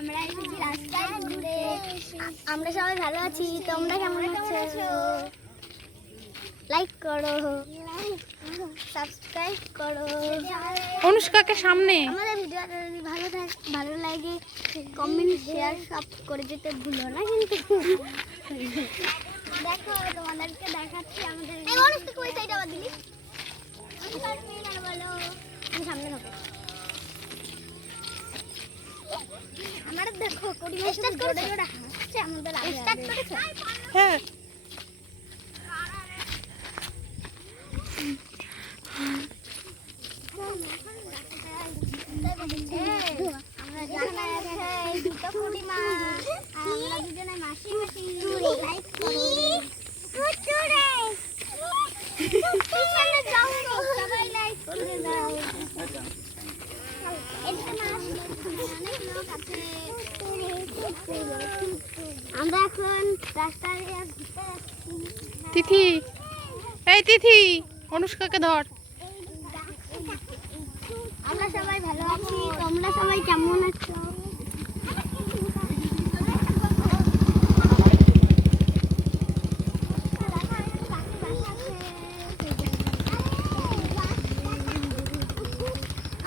আমরা এসেছি রাস্তায় ঘুরে। আমরা সবাই ভালো আছি, তোমরা কেমন আছো? লাইক করো, সাবস্ক্রাইব করো। অনুষ্কাকে সামনে। আমাদের ভিডিওটা যদি ভালো লাগে কমেন্ট শেয়ার সব করে যেতে ভুলো না কিন্তু। দেখো তোমাদেরকে দেখাচ্ছি আমাদের এই অনুষ্কা কই সাইড আবার দিলি বলো। আমি সামনে থাকো। আমার দেখো কোটি স্টার্ট করে ওটা হাসছে আমাদের আগে স্টার্ট করেছে। হ্যাঁ আমরা দুজনে আছে দুটো কোটি মা আমরা দুজনে মাসি মাসি লাইক করো কুচুরে পিছনে যাও সবাই লাইক করে দাও। এদিকে মাস অনেক লোক আছে। আমরা এখন রাস্তায় তিথি, এই তিথি অনুষ্কাকে ধর। আমরা সবাই ভালো আছি, তোমরা সবাই কেমন আছো?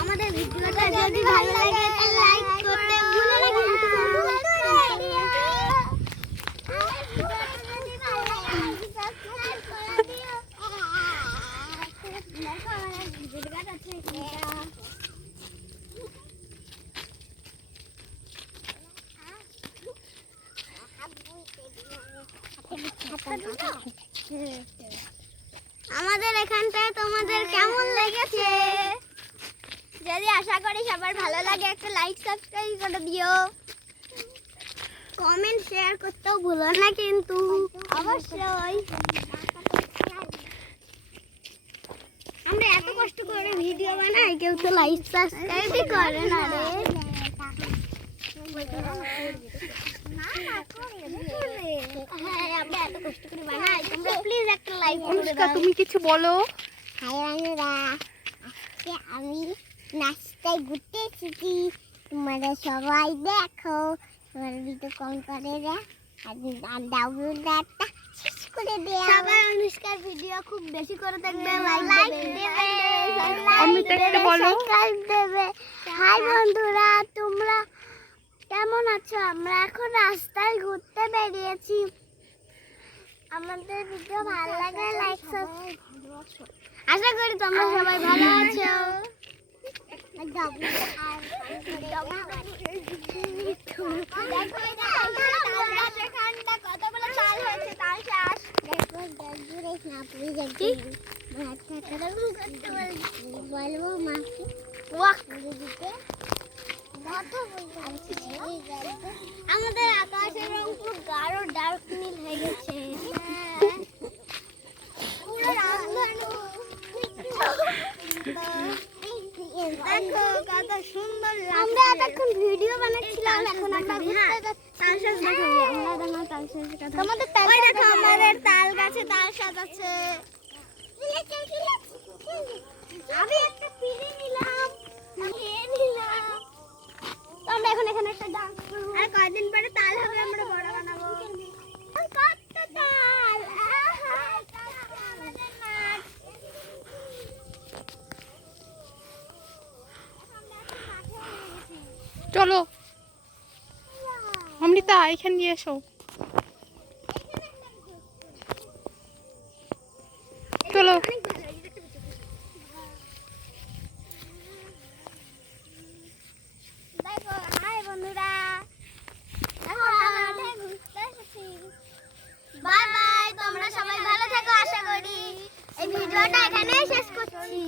আমাদের ভিডিওটা যদি ভালো লাগে তাহলে লাইক করতে ভুলো না কিন্তু। আমাদের এখানটায় তোমাদের কেমন লেগেছে? যদি আশা করি সবার ভালো লাগে একটা লাইক সাবস্ক্রাইব করে দিও, কমেন্ট শেয়ার করতেও ভুলো না কিন্তু অবশ্যই। আমরা এত কষ্ট করে ভিডিও বানাই কেউ তো লাইক সাবস্ক্রাইবই করে না রে। হ্যাঁ আমরা এত কষ্ট করে বানাই, তোমরা প্লিজ একটা লাইক করে অনুষ্কা দাও। তুমি কিছু বলো। হাই বন্ধুরা, আজকে আমি রাস্তায় ঘুরতে এসেছি, তোমরা সবাই দেখো। তোমার ভিডিও কল করে রে আর ডাউনলোডটা শেষ করে দে। সবাই অনুষ্কার ভিডিও খুব বেশি করে দেখবে, লাইক দেবে, অমৃতা একটু বলো। সাবস্ক্রাইব দেবে। হাই বন্ধুরা, তোমরা কেমন আছো? আমরা এখন রাস্তায় ঘুরতে বেরিয়েছি। আমাদের ভিডিও ভালো লাগে লাইক সাবস্ক্রাইব। আশা করি তোমরা সবাই ভালো আছো। আমাদের আকাশের রং পুরো গাঢ় ডার্ক নীল হয়ে গেছে, পুরো রামধনু। দেখো কত সুন্দর। আমরা এতক্ষণ ভিডিও বানাচ্ছিলাম, এখন আমরা ঘুরতে যাচ্ছি। তোমাদের ওই দেখো আমাদের তাল গাছে তাল সাজাচ্ছে। আমি একটা পিড়ি নিলাম, আমরা এখন এখানে একটা ডান্স করব। আর কয়েকদিন পরে তাল হবে, আমরা বড় বানাবো। কত তাল, আহা আমাদের নাচ। চলো অমৃতা এখানে নিয়ে এসো। চলো দেখো হাই বন্ধুরা, বাই বাই। তোমরা সবাই ভালো থাকো, আশা করি এই ভিডিওটা এখানেই শেষ করছি।